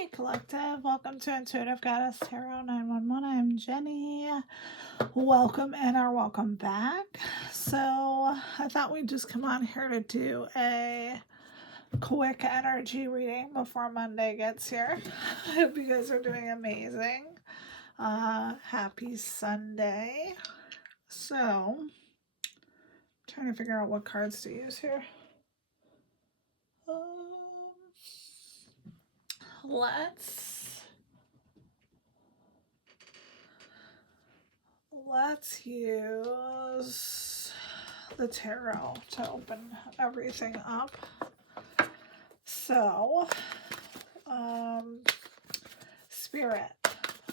Hi, Collective. Welcome to Intuitive Goddess Tarot 911. I'm Jenny. Welcome and or welcome back. So, I thought we'd just come on here to do a quick energy reading before Monday gets here. I hope you guys are doing amazing. Happy Sunday. So, trying to figure out what cards to use here. Let's use the tarot to open everything up. So, Spirit,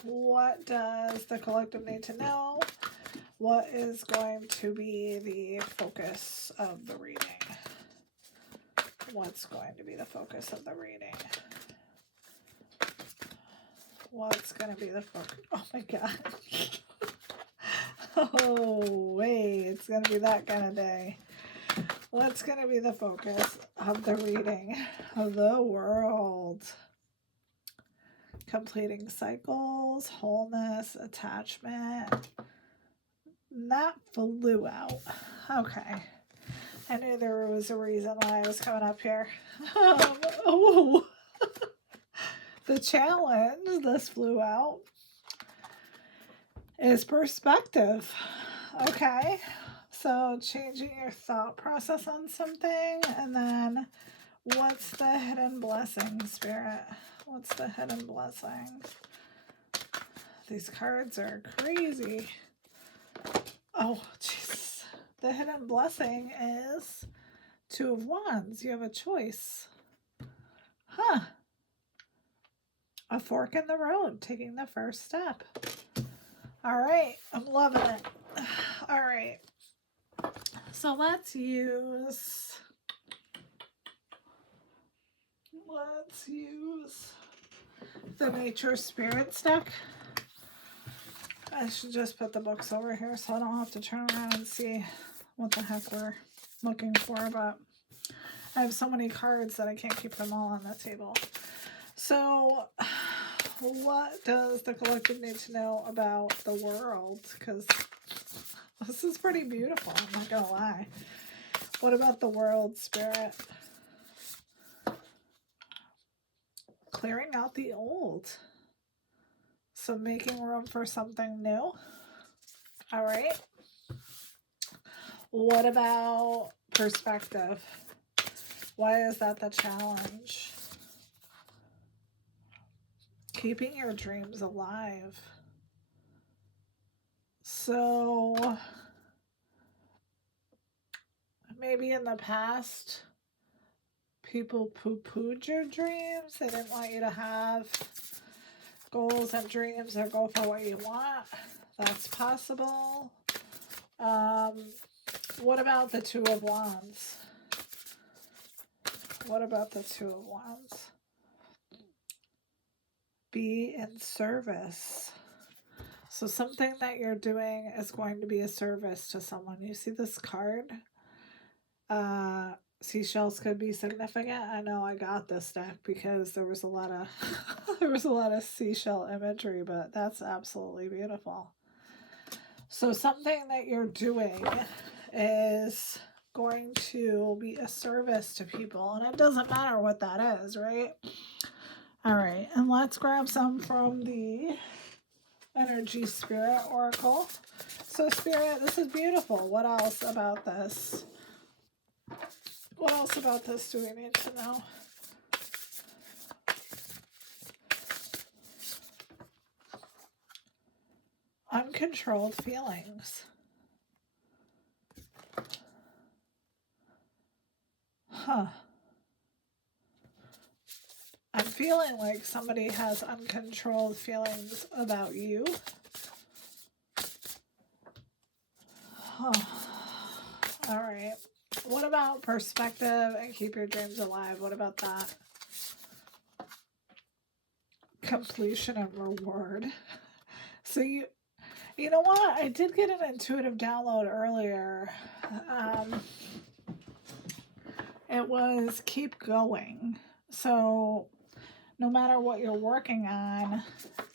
what does the collective need to know? What is going to be the focus of the reading? What's going to be the focus of the reading? What's going to be the focus? Oh my God. Oh, wait, it's going to be that kind of day. What's going to be the focus of the reading? The world. Completing cycles, wholeness, attachment. That flew out. Okay. I knew there was a reason why I was coming up here. Oh, the challenge, this flew out, is perspective. Okay. So changing your thought process on something, and then what's the hidden blessing, Spirit? What's the hidden blessing? These cards are crazy. Oh, jeez. The hidden blessing is Two of Wands. You have a choice. Huh. A fork in the road, taking the first step. All right. I'm loving it. All right. So let's use the Nature Spirits deck. I should just put the books over here so I don't have to turn around and see what the heck we're looking for, but I have so many cards that I can't keep them all on the table. So what does the collective need to know about the world? Because this is pretty beautiful, I'm not gonna lie. What about the world, Spirit? Clearing out the old. So making room for something new. All right. What about perspective? Why is that the challenge? Keeping your dreams alive. So maybe in the past, people poo-pooed your dreams. They didn't want you to have goals and dreams or go for what you want. That's possible. What about the Two of Wands? What about the Two of Wands? Be in service. So something that you're doing is going to be a service to someone. You see this card? Seashells could be significant. I know I got this deck because there was a lot of seashell imagery, but that's absolutely beautiful. So something that you're doing is going to be a service to people, and it doesn't matter what that is, right? All right, and let's grab some from the Energy Spirit Oracle. So Spirit, this is beautiful. What else about this? What else about this do we need to know? Uncontrolled feelings. Huh. I'm feeling like somebody has uncontrolled feelings about you. Huh. All right. What about perspective and keep your dreams alive? What about that? Completion and reward. So you know what? I did get an intuitive download earlier. It was keep going. So no matter what you're working on,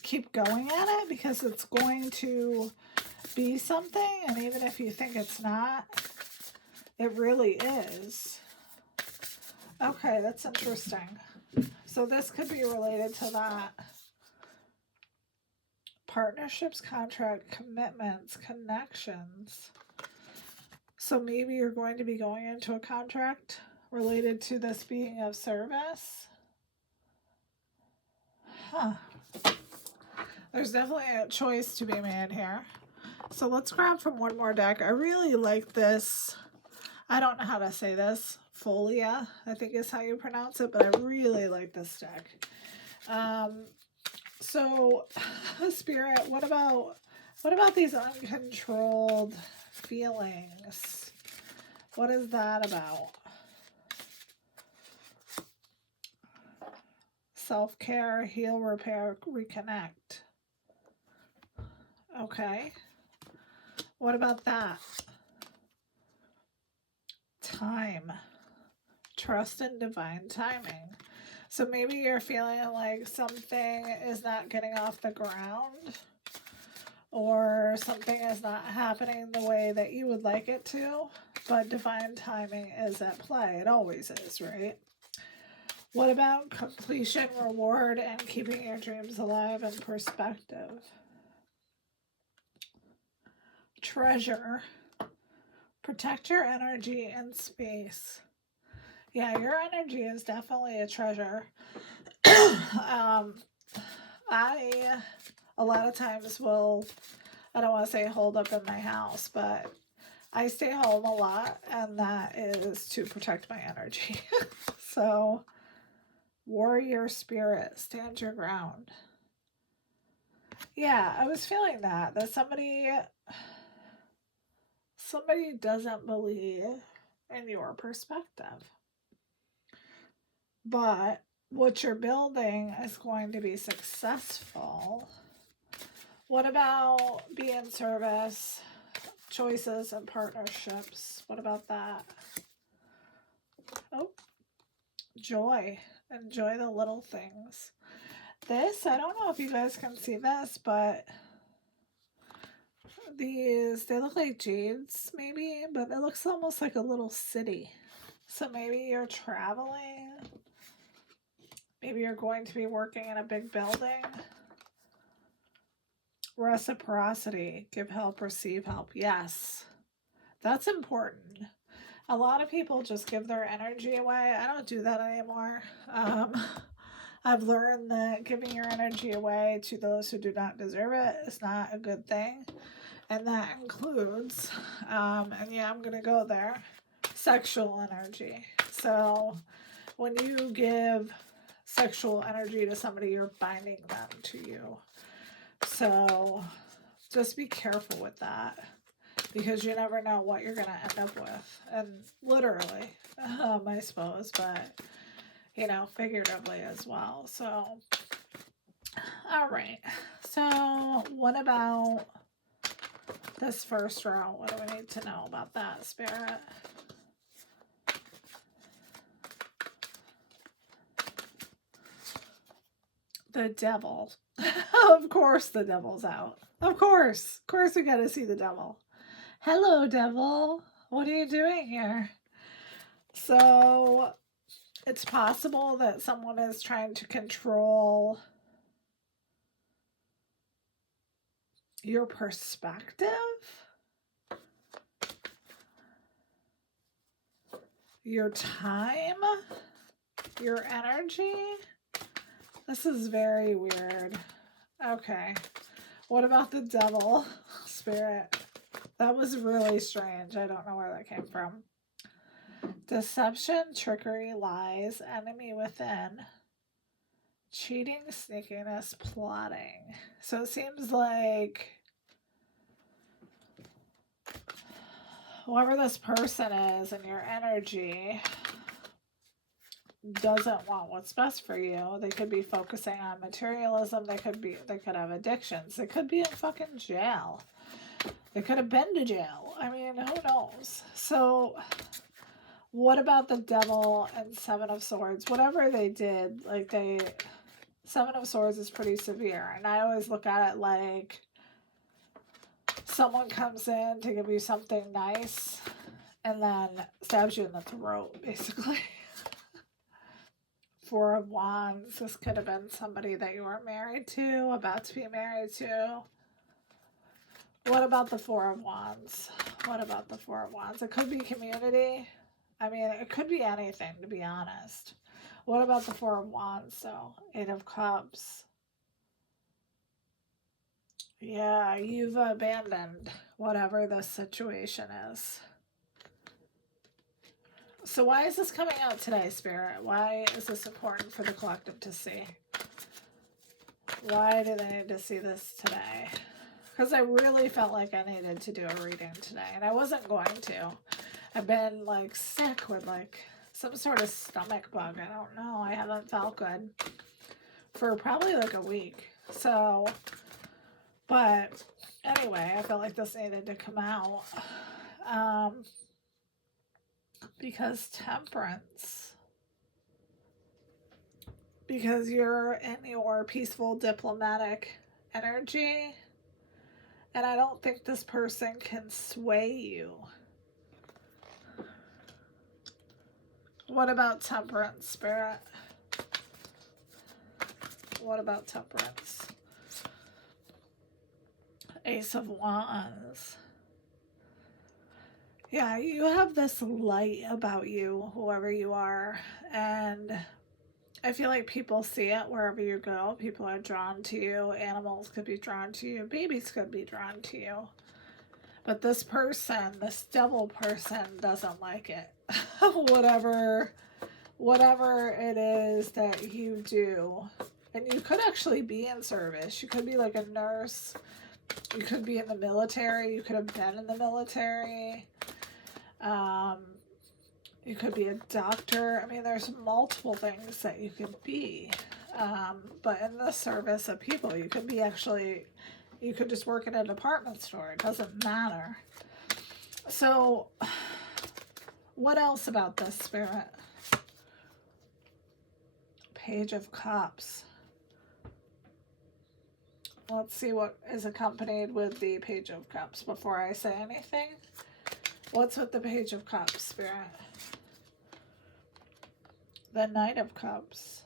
keep going at it, because it's going to be something. And even if you think it's not, it really is. Okay, that's interesting. So this could be related to that. Partnerships, contract, commitments, connections. So maybe you're going to be going into a contract related to this being of service. Huh. There's definitely a choice to be made here. So let's grab from one more deck. I really like this. I don't know how to say this. Folia, I think is how you pronounce it, but I really like this deck. So Spirit, what about these uncontrolled feelings? What is that about? Self-care, heal, repair, reconnect. Okay. What about that? Time. Trust in divine timing. So maybe you're feeling like something is not getting off the ground, or something is not happening the way that you would like it to, but divine timing is at play. It always is, right? What about completion, reward, and keeping your dreams alive in perspective? Treasure. Protect your energy and space. Yeah, your energy is definitely a treasure. I, a lot of times will, I don't want to say hold up in my house, but I stay home a lot, and that is to protect my energy. So, warrior spirit, stand your ground. Yeah, I was feeling that somebody doesn't believe in your perspective. But what you're building is going to be successful. What about being service, choices, and partnerships? What about that? Oh, joy. Enjoy the little things. This, I don't know if you guys can see this, but these, they look like jades maybe, but it looks almost like a little city. So maybe you're traveling. Maybe you're going to be working in a big building. Reciprocity, give help, receive help. Yes, that's important. A lot of people just give their energy away. I don't do that anymore. I've learned that giving your energy away to those who do not deserve it is not a good thing. And that includes, and yeah, I'm going to go there, sexual energy. So when you give sexual energy to somebody, you're binding them to you. So just be careful with that, because you never know what you're going to end up with. And literally, I suppose, but, you know, figuratively as well. So, all right. So what about this first row? What do we need to know about that, Spirit? The devil. Of course the devil's out. Of course we got to see the devil. Hello, devil. What are you doing here? So it's possible that someone is trying to control your perspective, your time, your energy. This is very weird. Okay. What about the devil, Spirit? That was really strange. I don't know where that came from. Deception, trickery, lies, enemy within, cheating, sneakiness, plotting. So it seems like whoever this person is and your energy doesn't want what's best for you. They could be focusing on materialism. They could have addictions. They could be in fucking jail. They could have been to jail. I mean, who knows? So what about the devil and Seven of Swords? Whatever they did, like they Seven of Swords is pretty severe, and I always look at it like someone comes in to give you something nice and then stabs you in the throat, basically. Four of Wands. This could have been somebody that you were married to, about to be married to. What about the Four of Wands? What about the Four of Wands? It could be community. I mean, it could be anything, to be honest. What about the Four of Wands, though? Eight of Cups. Yeah, you've abandoned whatever the situation is. So why is this coming out today, Spirit? Why is this important for the collective to see? Why do they need to see this today? Because I really felt like I needed to do a reading today, and I wasn't going to. I've been like sick with like some sort of stomach bug. I don't know. I haven't felt good for probably like a week. So, but anyway, I felt like this needed to come out. Because Temperance. Because you're in your peaceful diplomatic energy. And I don't think this person can sway you. What about Temperance, Spirit? What about Temperance? Ace of Wands. Yeah, you have this light about you, whoever you are. And I feel like people see it wherever you go. People are drawn to you. Animals could be drawn to you. Babies could be drawn to you. But this person, this devil person, doesn't like it. Whatever it is that you do. And you could actually be in service. You could be like a nurse. You could be in the military. You could have been in the military. You could be a doctor. I mean, there's multiple things that you could be. But in the service of people, you could be actually, you could just work in a department store. It doesn't matter. So, what else about this, Spirit? Page of Cups. Let's see what is accompanied with the Page of Cups before I say anything. What's with the Page of Cups, Spirit? The Knight of Cups.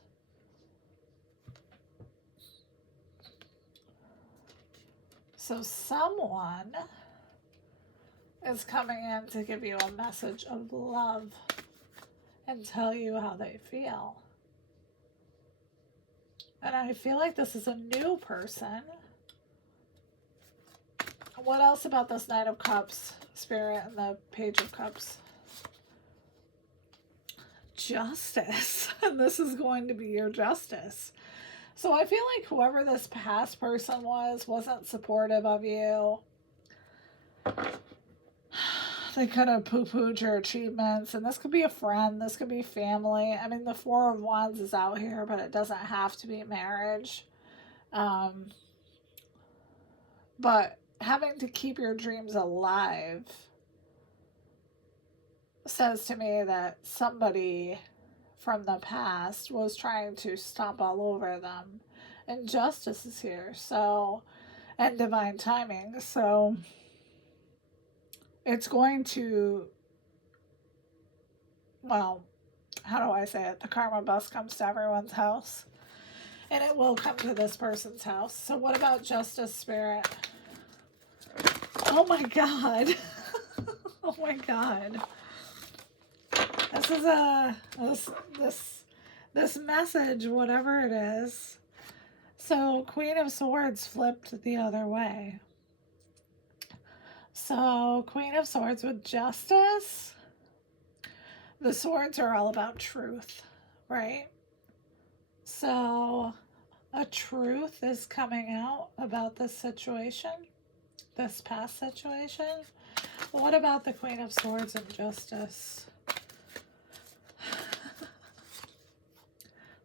So someone is coming in to give you a message of love and tell you how they feel. And I feel like this is a new person. What else about this Knight of Cups, Spirit, and the Page of Cups? Justice. And this is going to be your justice. So I feel like whoever this past person wasn't supportive of you. They could have poo-pooed your achievements. And this could be a friend. This could be family. I mean, the Four of Wands is out here, but it doesn't have to be marriage. But having to keep your dreams alive says to me that somebody from the past was trying to stomp all over them. And justice is here. So, and divine timing. So, it's going to, well, how do I say it? The karma bus comes to everyone's house. And it will come to this person's house. So what about justice, Spirit? Oh my God. Oh my God. This is this message, whatever it is. So Queen of Swords flipped the other way. So Queen of Swords with justice. The swords are all about truth, right? So a truth is coming out about this situation, this past situation. What about the Queen of Swords and justice?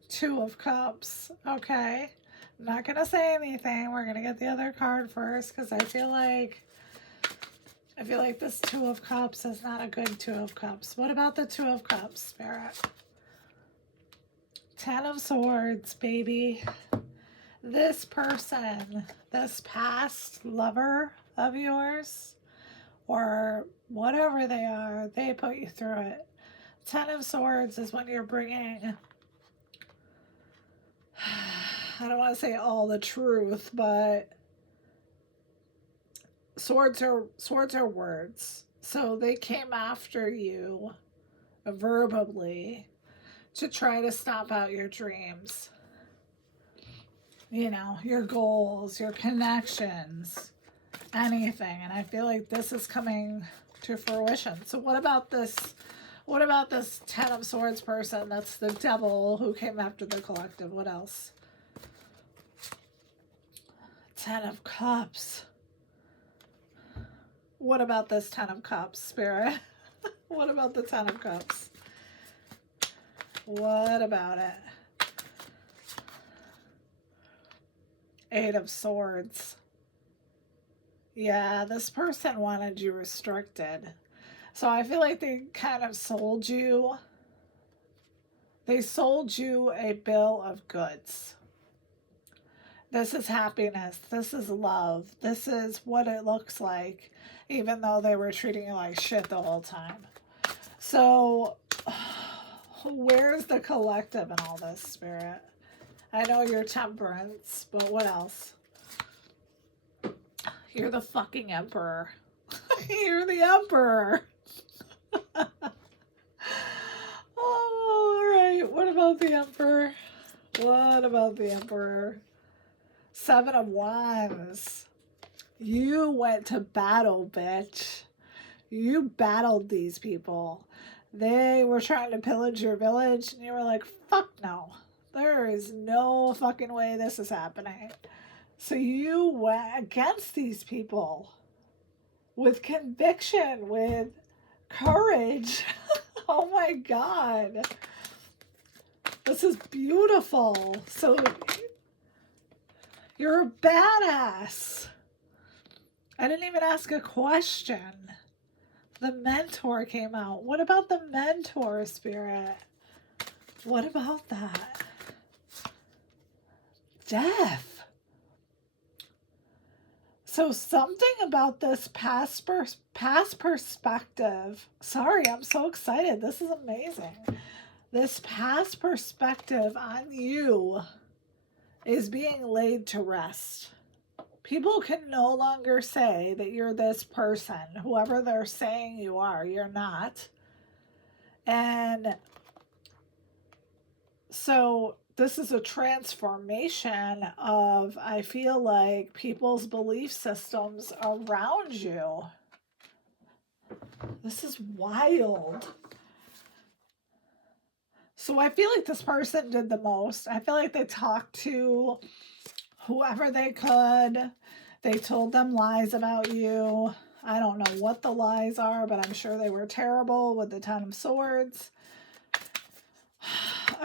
Two of Cups. Okay. I'm not going to say anything. We're going to get the other card first because I feel like this Two of Cups is not a good Two of Cups. What about the Two of Cups, Spirit? Ten of Swords, baby. This person, this past lover of yours, or whatever they are, they put you through it. Ten of Swords is when you're bringing, I don't want to say all the truth, but swords are words. So they came after you verbally to try to stomp out your dreams. You know, your goals, your connections, anything. And I feel like this is coming to fruition. So what about this? What about this Ten of Swords person? That's the devil who came after the collective. What else? Ten of Cups. What about this Ten of Cups, Spirit? What about the Ten of Cups? What about it? Eight of Swords. Yeah, this person wanted you restricted. So I feel like they kind of sold you. They sold you a bill of goods. This is happiness. This is love. This is what it looks like, even though they were treating you like shit the whole time. So where's the collective in all this, Spirit? I know you're Temperance, but what else? You're the fucking Emperor. You're the Emperor. Oh, all right. What about the Emperor? What about the Emperor? Seven of Wands. You went to battle, bitch. You battled these people. They were trying to pillage your village, and you were like, fuck no. There is no fucking way this is happening. So you went against these people with conviction, with courage. Oh my God. This is beautiful. So you're a badass. I didn't even ask a question. The Mentor came out. What about the Mentor, Spirit? What about that? Death. So something about this past perspective. Sorry, I'm so excited. This is amazing. This past perspective on you is being laid to rest. People can no longer say that you're this person. Whoever they're saying you are, you're not. And so this is a transformation of, I feel like, people's belief systems around you. This is wild. So I feel like this person did the most. I feel like they talked to whoever they could. They told them lies about you. I don't know what the lies are, but I'm sure they were terrible with the Ten of Swords.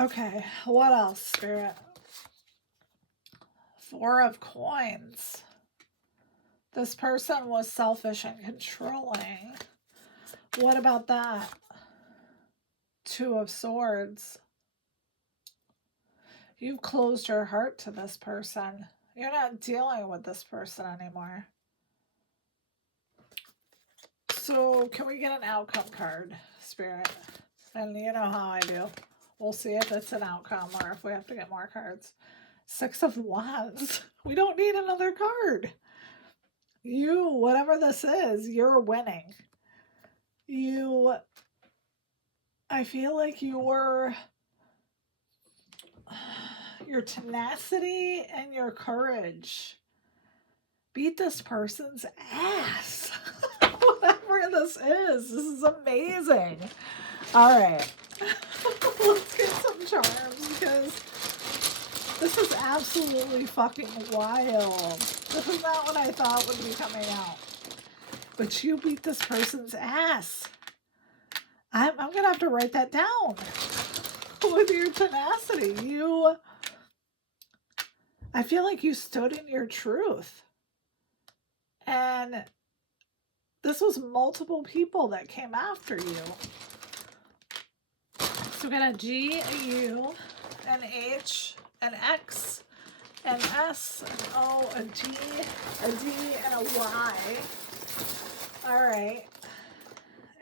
Okay, what else, Spirit? Four of Coins. This person was selfish and controlling. What about that? Two of Swords. You've closed your heart to this person. You're not dealing with this person anymore. So can we get an outcome card, Spirit? And you know how I do. We'll see if it's an outcome or if we have to get more cards. Six of Wands. We don't need another card. You, whatever this is, you're winning. I feel like your tenacity and your courage beat this person's ass. Whatever this is amazing. All right. Let's get some charms because this is absolutely fucking wild. This is not what I thought would be coming out. But you beat this person's ass. I'm going to have to write that down. With your tenacity. I feel like you stood in your truth. And this was multiple people that came after you. So we got a G, a U, an H, an X, an S, an O, a D, and a Y. All right.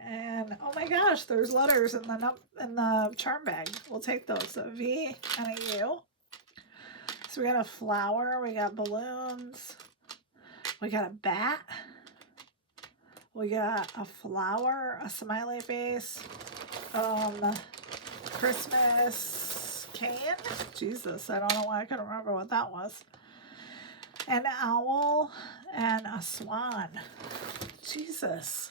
And oh my gosh, there's letters in the charm bag. We'll take those. A V and a U. So we got a flower, we got balloons, we got a bat, we got a flower, a smiley face, Christmas cane. Jesus, I don't know why I couldn't remember what that was. An owl and a swan. Jesus.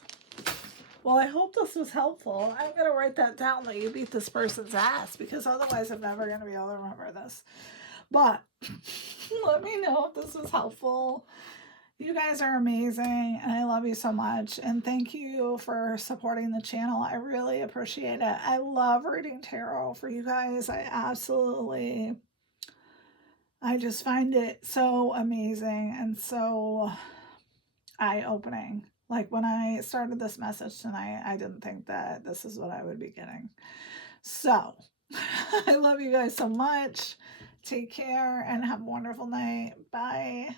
Well, I hope this was helpful. I'm going to write that down that you beat this person's ass, because otherwise I'm never going to be able to remember this. But let me know if this was helpful. You guys are amazing, and I love you so much. And thank you for supporting the channel. I really appreciate it. I love reading tarot for you guys. I just find it so amazing and so eye-opening. Like when I started this message tonight, I didn't think that this is what I would be getting. So I love you guys so much. Take care and have a wonderful night. Bye.